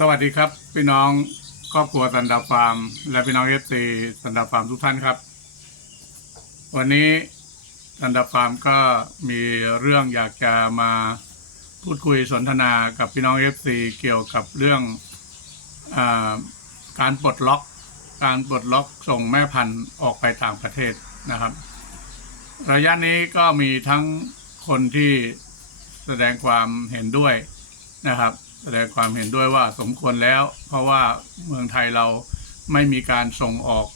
สวัสดีครับพี่น้องครอบครัวสันดาฟาร์ม และพี่น้องเอฟซีสันดาฟาร์มทุกท่านครับ วันนี้สันดาฟาร์มก็มีเรื่องอยากจะมาพูดคุยสนทนากับพี่น้องเอฟซีเกี่ยวกับเรื่องอการปลดล็อก การปลดล็อกส่งแม่พันธุ์ออกไปต่างประเทศนะครับ ระยะนี้ก็มีทั้งคนที่แสดงความเห็นด้วยนะครับ แสดงความเห็นด้วยว่าสมควรแล้ว เพราะว่าเมืองไทยเราไม่มีการส่งออก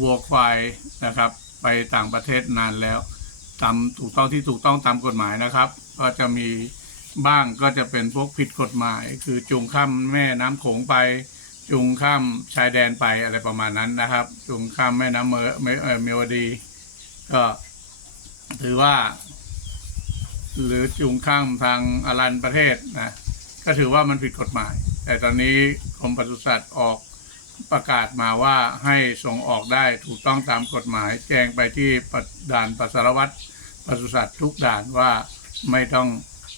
วัวควายนะครับ ไปต่างประเทศนานแล้วตามถูกต้องที่ถูกต้องตามกฎหมายนะครับ ก็จะมีบ้างก็จะเป็นพวกผิดกฎหมาย คือจูงข้ามแม่น้ำโขงไป จูงข้ามชายแดนไปอะไรประมาณนั้นนะครับ จูงข้ามแม่น้ำเมอเมเอ่อเมวดี ก็ถือว่า หรือจูงข้ามทางอารันประเทศนะ ก็ถือว่ามันผิดกฎหมาย แต่ตอนนี้กรมปศุสัตว์ออกประกาศมาว่าให้ส่งออกได้ถูกต้องตามกฎหมาย แจ้งไปที่ปด่านปสารวัตรปศุสัตว์ทุกด่านว่าไม่ต้อง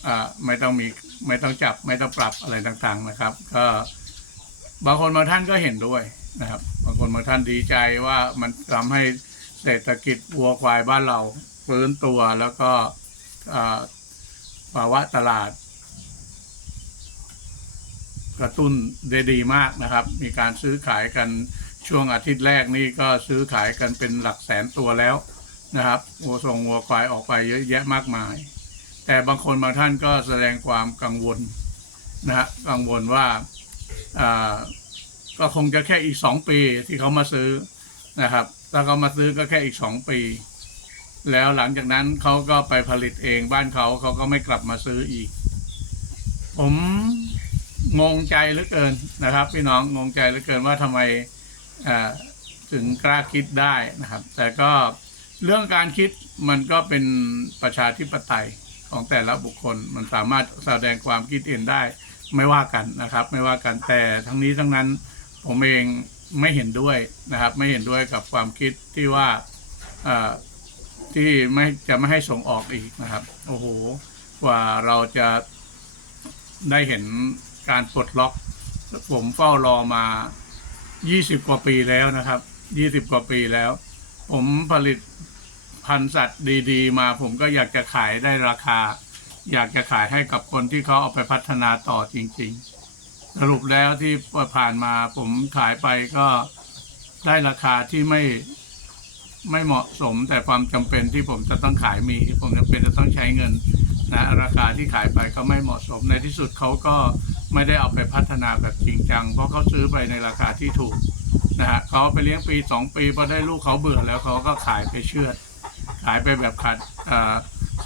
อไม่ต้องมีไม่ต้องจับไม่ต้องปรับอะไรต่างๆนะครับ ก็บางคนบางท่านก็เห็นด้วยนะครับ บางคนบางท่านดีใจว่ามันทำให้เศรษฐกิจวัวควายบ้านเราฟื้นตัวแล้วก็ภาวะตลาด ระตุ้นได้ดีมากนะครับ มีการซื้อขายกันช่วงอาทิตย์แรกนี่ก็ซื้อขายกันเป็นหลักแสนตัวแล้วนะครับวัวส่งวัวควายออกไปเยอะแยะมากมาย แต่บางคนบางท่านก็แสดงความกังวลนะฮะกังวลว่าอ่าก็คงจะแค่อีกสองปีที่เขามาซื้อนะครับถ้าเขามาซื้อก็แค่อีกสองปี แล้วหลังจากนั้นเขาก็ไปผลิตเองบ้านเขาเขาก็ไม่กลับมาซื้ออีก ผม งงใจเหลือเกินนะครับ พี่น้องงงใจเหลือเกินว่าทำไมถึงกล้าคิดได้นะครับ แต่ก็เรื่องการคิดมันก็เป็นประชาธิปไตยของแต่ละบุคคล มันสามารถแสดงความคิดเห็นได้ไม่ว่ากันนะครับ ไม่ว่ากันแต่ทั้งนี้ทั้งนั้นผมเองไม่เห็นด้วยนะครับ ไม่เห็นด้วยกับความคิดที่ว่าที่ไม่จะไม่ให้ส่งออกอีกนะครับ โอ้โหกว่าเราจะได้เห็น การปลดล็อก ผมเฝ้ารอมา 20 กว่าปีแล้วนะครับ 20 กว่าปีแล้ว ผมผลิตพันธุ์สัตว์ดี ๆ มาผมก็อยากจะขายได้ราคา อยากจะขายให้กับคนที่เขาเอาไปพัฒนาต่อจริง ๆ สรุปแล้วที่ผ่านมาผมขายไปก็ได้ราคาที่ไม่ไม่เหมาะสมแต่ความจำเป็นที่ผมจะต้องขายมี ผมจำเป็นจะต้องใช้เงิน นะราคาที่ขายไปก็ไม่เหมาะสมในที่สุดเขาก็ไม่ได้เอาไปพัฒนาแบบจริงจัง เพราะเขาซื้อไปในราคาที่ถูกนะฮะเขาไปเลี้ยงปีสองปีพอได้ลูกเขาเบื่อแล้วเขาก็ขายไปเชือดขายไปแบบขาดอ่า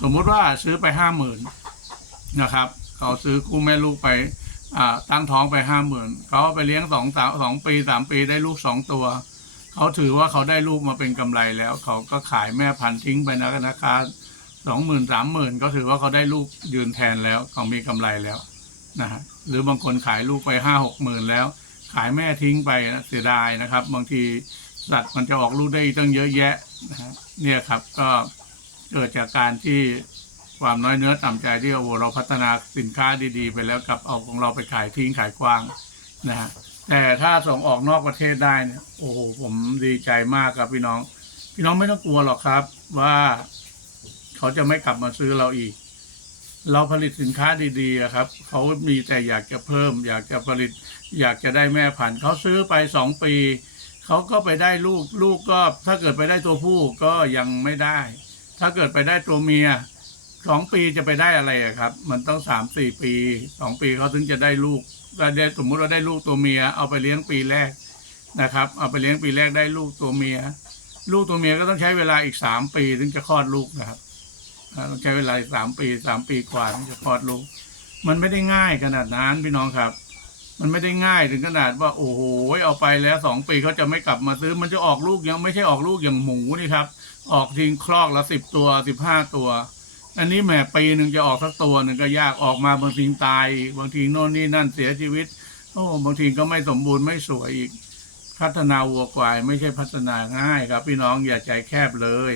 สมมุติว่าซื้อไปห้าหมื่นนะครับเขาซื้อคู่แม่ลูกไปอ่าตั้งท้องไปห้าหมื่นเขาไปเลี้ยงสองสามสองปีสามปีได้ลูกสองตัวเขาถือว่าเขาได้ลูกมาเป็นกำไรแล้ว เขาก็ขายแม่พันธุ์ทิ้งไปนะนะคะ สองหมื่นสามหมื่นก็ถือว่าเขาได้ลูกยืนแทนแล้วเขามีกำไรแล้วนะฮะหรือบางคนขายลูกไปห้าหกหมื่นแล้ว ขายแม่ทิ้งไปนะเสียดายนะครับ บางทีสัตว์มันจะออกลูกได้อีกตั้งเยอะแยะนะฮะเนี่ยครับก็เกิดจากการที่ความน้อยเนื้อต่ำใจที่โอ้โหเราพัฒนาสินค้าดีๆ ไปแล้วกลับเอาของเราไปขายทิ้งขายกว้างนะฮะแต่ถ้าส่งออกนอกประเทศได้เนี่ยโอ้โหผมดีใจมากครับพี่น้อง พี่น้องไม่ต้องกลัวหรอกครับว่า เขาจะไม่กลับมาซื้อเราอีก เราผลิตสินค้าดีๆอะครับ เขามีแต่อยากจะเพิ่ม อยากจะผลิต อยากจะได้แม่พันธุ์เขาซื้อไปสองปีเขาก็ไปได้ลูกลูกก็ถ้าเกิดไปได้ตัวผู้ก็ยังไม่ได้ ถ้าเกิดไปได้ตัวเมียสองปีจะไปได้อะไรครับ มันต้องสามสี่ปีสองปีเขาถึงจะได้ลูกเราได้สมมุติเราได้ลูกตัวเมีย เอาไปเลี้ยงปีแรกนะครับ เอาไปเลี้ยงปีแรกได้ลูกตัวเมีย ลูกตัวเมียก็ต้องใช้เวลาอีกสามปีถึงจะคลอดลูกนะครับ อ่าใช้เวลาสามปีสามปีกว่าถึงจะคลอดลูกมันไม่ได้ง่ายขนาดนั้นพี่น้องครับ มันไม่ได้ง่ายถึงขนาดว่า โอ้โหเอาไปแล้วสองปีเขาจะไม่กลับมาซื้อ มันจะออกลูกยังไม่ใช่ออกลูกอย่างหมูนี่ครับ ออกทิ้งคลอกละสิบตัวสิบห้าตัว อันนี้แหมปีหนึ่งจะออกสักตัวหนึ่งก็ยากออกมาบางทีตาย บางทีโน่นนี่นั่นเสียชีวิต โอ้บางทีก็ไม่สมบูรณ์ไม่สวยอีกพัฒนาวัวควายไม่ใช่พัฒนาง่ายครับ พี่น้องอย่าใจแคบเลย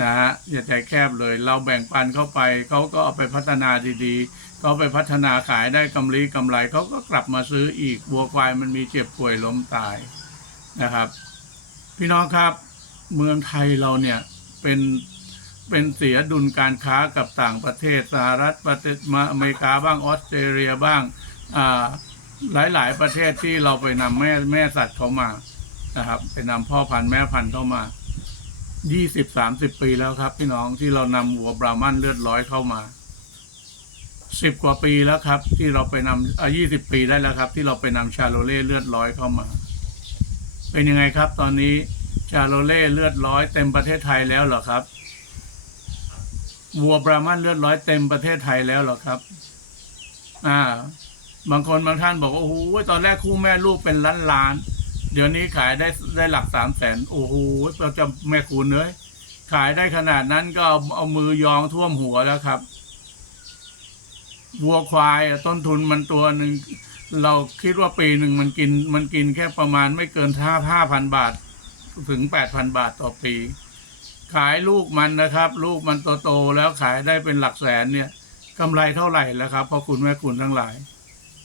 นะฮะอย่าใจแคบเลย เราแบ่งปันเข้าไปเขาก็เอาไปพัฒนาดีๆเขาไปพัฒนาขายได้กำไรกำไรเขาก็กลับมาซื้ออีกวัวควายมันมีเจ็บป่วยล้มตายนะครับ พี่น้องครับเมืองไทยเราเนี่ยเป็นเป็นเสียดุลการค้ากับต่างประเทศสหรัฐประเทศมาอเมริกาบ้างออสเตรเลียบ้างอ่าหลาย ๆ ประเทศที่เราไปนำแม่แม่สัตว์เขามานะครับ ไปนำพ่อพันธุ์แม่พันธุ์เข้ามา ยี่สิบสามสิบปีแล้วครับ พี่น้องที่เรานำวัวบราหมันเลือดร้อยเข้ามาสิบกว่าปีแล้วครับ ที่เราไปนำอ่ายี่สิบปีได้แล้วครับ ที่เราไปนำชาโลเล่เลือดร้อยเข้ามา เป็นยังไงครับ ตอนนี้ชาโลเล่เลือดร้อยเต็มประเทศไทยแล้วเหรอครับวัวบราหมันเลือดร้อยเต็มประเทศไทยแล้วเหรอครับ อ่า บางคนบางท่านบอกว่าโอ้โหตอนแรกคู่แม่ลูกเป็นล้านล้าน เดี๋ยวนี้ขายได้ได้หลักสามแสนโอ้โหเราจะแม่คุณเนยขายได้ขนาดนั้นก็เอาเอามือยองท่วมหัวแล้วครับวัวควายต้นทุนมันตัวหนึ่งเราคิดว่าปีหนึ่งมันกินมันกินแค่ประมาณไม่เกินห้าห้าพันบาท ถึงแปดพันบาทต่อปี ขายลูกมันนะครับ ลูกมันโตๆแล้วขายได้เป็นหลักแสนเนี่ยกำไรเท่าไหร่แล้วครับพ่อคุณแม่คุณทั้งหลาย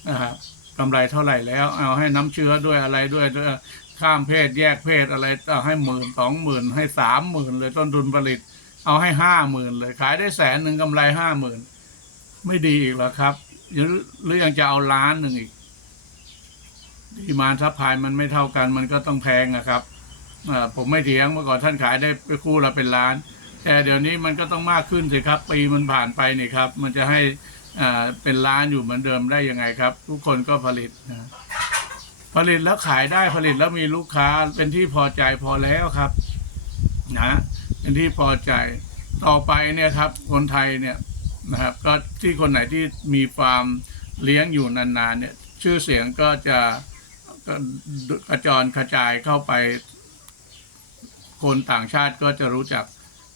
นะครับ กำไรเท่าไหร่แล้ว เอาให้น้ำเชื้อด้วยอะไรด้วยด้วยข้ามเพศแยกเพศอะไรเอาให้หมื่นสองหมื่นให้สามหมื่นเลยต้นทุนผลิต เอาให้ห้าหมื่นเลยขายได้แสนหนึ่งกำไรห้าหมื่นไม่ดีอีกหรอครับหรือยังจะเอาล้านหนึ่งอีกดีมานซัพพลายมันไม่เท่ากัน มันก็ต้องแพงนะครับผมไม่เถียงเมื่อก่อนท่านขายได้ไปคู่ละเป็นล้าน แต่เดี๋ยวนี้มันก็ต้องมากขึ้นสิครับ ปีมันผ่านไปนี่ครับ มันจะให้ เป็นล้านอยู่เหมือนเดิมได้ยังไงครับ ทุกคนก็ผลิตนะผลิตแล้วขายได้ผลิตแล้วมีลูกค้าเป็นที่พอใจพอแล้วครับ นะเป็นที่พอใจต่อไปเนี่ยครับ คนไทยเนี่ยนะครับ ก็ที่คนไหนที่มีฟาร์มเลี้ยงอยู่นานๆเนี่ย ชื่อเสียงก็จะก็กระจรกระจายเข้าไป คนต่างชาติก็จะรู้จัก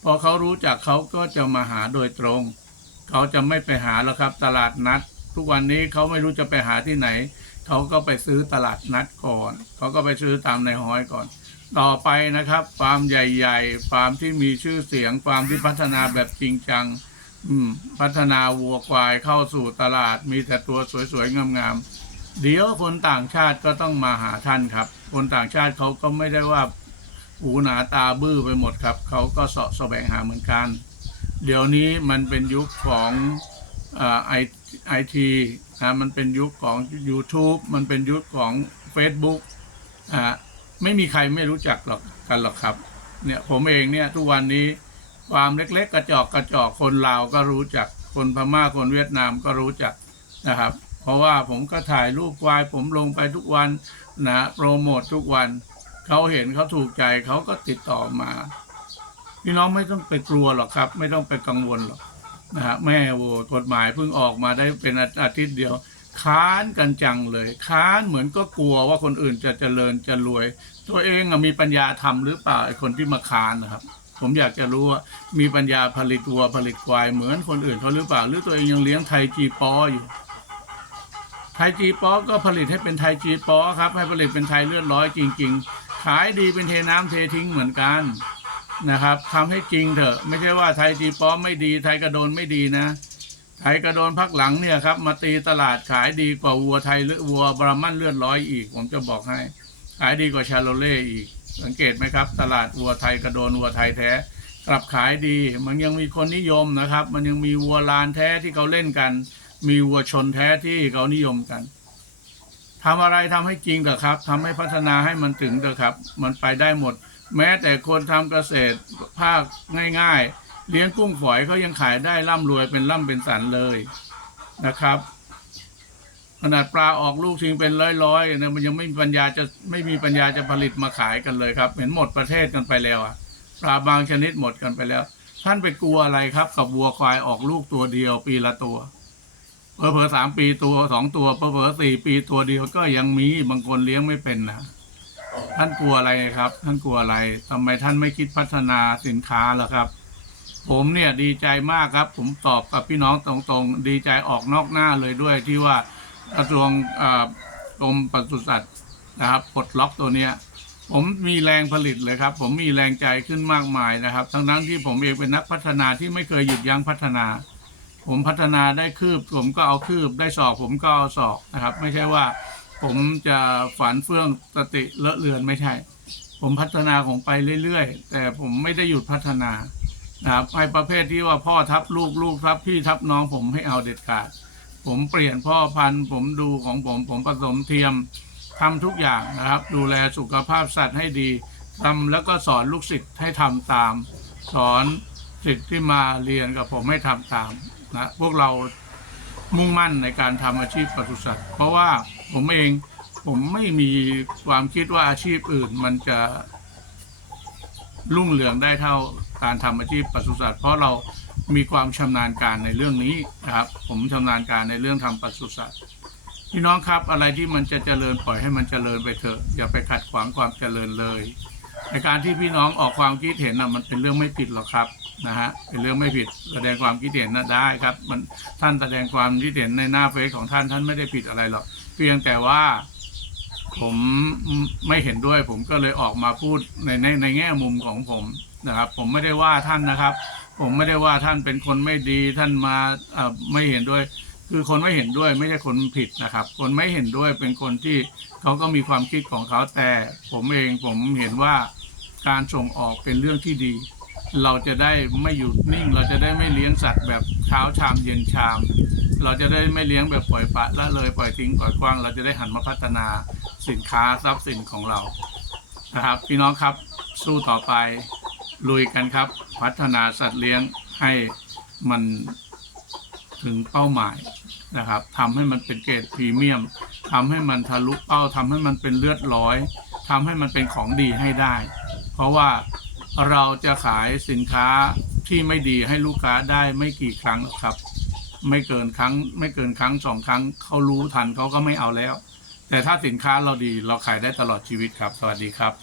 พอเขารู้จักเขาก็จะมาหาโดยตรง เขาจะไม่ไปหาแล้วครับ ตลาดนัด ทุกวันนี้เขาไม่รู้จะไปหาที่ไหน เขาก็ไปซื้อตลาดนัดก่อน เขาก็ไปซื้อตามในห้อยก่อน ต่อไปนะครับฟาร์มใหญ่ๆฟาร์มที่มีชื่อเสียงฟาร์มที่พัฒนาแบบจริงจังพัฒนาวัวควายเข้าสู่ตลาด มีแต่ตัวสวยๆงามๆเดี๋ยวคนต่างชาติก็ต้องมาหาท่านครับ คนต่างชาติเขาก็ไม่ได้ว่าหูหนาตาบื้อไปหมดครับ เขาก็เสาะแสวงหาเหมือนกัน เดี๋ยวนี้มันเป็นยุคของไอไอทีนะมันเป็นยุคของ YouTube มันเป็นยุคของ Facebook อ่าไม่มีใครไม่รู้จักหรอกกันหรอกครับเนี่ยผมเองเนี่ยทุกวันนี้ความเล็กๆ กระจอกกระจอกคนลาวก็รู้จักคนพม่าคนเวียดนามก็รู้จักนะครับ เพราะว่าผมก็ถ่ายรูปวาย ผมลงไปทุกวันนะโปรโมททุกวันเขาเห็นเขาถูกใจเขาก็ติดต่อมา พี่น้องไม่ต้องไปกลัวหรอกครับ ไม่ต้องไปกังวลหรอกนะฮะแม่โวกฎหมายเพิ่งออกมาได้เป็นอาทิตย์เดียว ค้านกันจังเลย ค้านเหมือนก็กลัวว่าคนอื่นจะเจริญจะรวย ตัวเองมีปัญญาทำหรือเปล่าไอ้คนที่มาค้านนะครับ ผมอยากจะรู้ว่ามีปัญญาผลิตวัวผลิตควายเหมือนคนอื่นเขาหรือเปล่า หรือตัวเองยังเลี้ยงไทยจีปออยู่ไทยจีปอก็ผลิตให้เป็นไทยจีปอครับ ให้ผลิตเป็นไทยเลือดร้อยจริง ๆ ขายดีเป็นเทน้ำเททิ้งเหมือนกัน นะครับทำให้จริงเถอะ ไม่ใช่ว่าไทยจีปอมไม่ดี ไทยกระโดนไม่ดีนะ ไทยกระโดนพักหลังเนี่ยครับ มาตีตลาดขายดีกว่าวัวไทยหรือวัวบรามันเลือดร้อยอีก ผมจะบอกให้ ขายดีกว่าชาโลเล่อีก สังเกตไหมครับ ตลาดวัวไทยกระโดนวัวไทยแท้ กลับขายดี มันยังมีคนนิยมนะครับ มันยังมีวัวลานแท้ที่เขาเล่นกัน มีวัวชนแท้ที่เขานิยมกัน ทำอะไรทำให้จริงเถอะครับทำให้พัฒนาให้มันถึงเถอะครับ มันไปได้หมด แม้แต่คนทำเกษตรภาคง่าย ๆ เลี้ยงกุ้งฝอยเขายังขายได้ร่ำรวยเป็นร่ำเป็นสันเลยนะครับขนาดปลาออกลูกทิ้งเป็นร้อยๆเนี่ยมันยังไม่มีปัญญาจะไม่มีปัญญาจะผลิตมาขายกันเลยครับ เห็นหมดประเทศกันไปแล้วอะปลาบางชนิดหมดกันไปแล้ว ท่านไปกลัวอะไรครับ กับวัวควายออกลูกตัวเดียวปีละตัว เผลอสามปีตัวสองตัวเผลอสี่ปีตัวเดียวก็ยังมีบางคนเลี้ยงไม่เป็นนะท่านกลัวอะไรครับ ท่านกลัวอะไรทำไมท่านไม่คิดพัฒนาสินค้าล่ะครับ ผมเนี่ยดีใจมากครับ ผมตอบกับพี่น้องตรงๆ ดีใจออกนอกหน้าเลยด้วยที่ว่ากระทรวงอ่ากรมปศุสัตว์นะครับปลดล็อกตัวเนี้ยผมมีแรงผลิตเลยครับ ผมมีแรงใจขึ้นมากมายนะครับ ทั้งนั้นที่ผมเองเป็นนักพัฒนาที่ไม่เคยหยุดยั้งพัฒนา ผมพัฒนาได้คืบ ผมก็เอาคืบได้ศอก ผมก็เอาศอกนะครับ ไม่ใช่ว่า ผมจะฝันเฟื่องสติเลอะเลือนไม่ใช่ ผมพัฒนาของไปเรื่อยๆ แต่ผมไม่ได้หยุดพัฒนานะครับไอ้ประเภทที่ว่าพ่อทับลูกลูกทับพี่ทับน้องผมให้เอาเด็ดขาด ผมเปลี่ยนพ่อพันธุ์ ผมดูของผมผมผสมเทียมทำทุกอย่างนะครับ ดูแลสุขภาพสัตว์ให้ดีทำแล้วก็สอนลูกศิษย์ให้ทำตาม สอนศิษย์ที่มาเรียนกับผมให้ทำตาม นะพวกเรามุ่งมั่นในการทำอาชีพปศุสัตว์ เพราะว่าผมเองผมไม่มีความคิดว่าอาชีพอื่นมันจะรุ่งเรืองได้เท่าการทำอาชีพปศุสัตว์ เพราะเรามีความชำนาญการในเรื่องนี้นะครับ ผมชำนาญการในเรื่องทำปศุสัตว์พี่น้องครับอะไรที่มันจะเจริญปล่อยให้มันเจริญไปเถอะอย่าไปขัดขวางความเจริญเลยในการที่พี่น้องออกความคิดเห็นนะมันเป็นเรื่องไม่ผิดหรอกครับ นะฮะเป็นเรื่องไม่ผิดแสดงความคิดเห็นนะได้ครับ มันท่านแสดงความคิดเห็นในหน้าเฟซของท่านท่านไม่ได้ผิดอะไรหรอกเพียงแต่ว่าผมไม่เห็นด้วย ผมก็เลยออกมาพูดในในในแง่มุมของผมนะครับ ผมไม่ได้ว่าท่านนะครับ ผมไม่ได้ว่าท่านเป็นคนไม่ดีท่านมาไม่เห็นด้วย คือคนไม่เห็นด้วยไม่ใช่คนผิดนะครับ คนไม่เห็นด้วยเป็นคนที่เขาก็มีความคิดของเขาแต่ ผมเองผมเห็นว่าการส่งออกเป็นเรื่องที่ดี เราจะได้ไม่หยุดนิ่ง เราจะได้ไม่เลี้ยงสัตว์แบบเช้าชามเย็นชาม เราจะได้ไม่เลี้ยงแบบปล่อยปะละเลยปล่อยทิ้งปล่อยกว้าง เราจะได้หันมาพัฒนาสินค้าทรัพย์สินของเรานะครับ พี่น้องครับสู้ต่อไปลุยกันครับ พัฒนาสัตว์เลี้ยงให้มันถึงเป้าหมายนะครับทำให้มันเป็นเกรดพรีเมียมทำให้มันทะลุเป้าทำให้มันเป็นเลือดร้อยทำให้มันเป็นของดีให้ได้ เพราะว่า เราจะขายสินค้าที่ไม่ดีให้ลูกค้าได้ไม่กี่ครั้งครับ ไม่เกินครั้ง ไม่เกินครั้งสองครั้งเขารู้ทันเขาก็ไม่เอาแล้ว แต่ถ้าสินค้าเราดีเราขายได้ตลอดชีวิตครับ สวัสดีครับ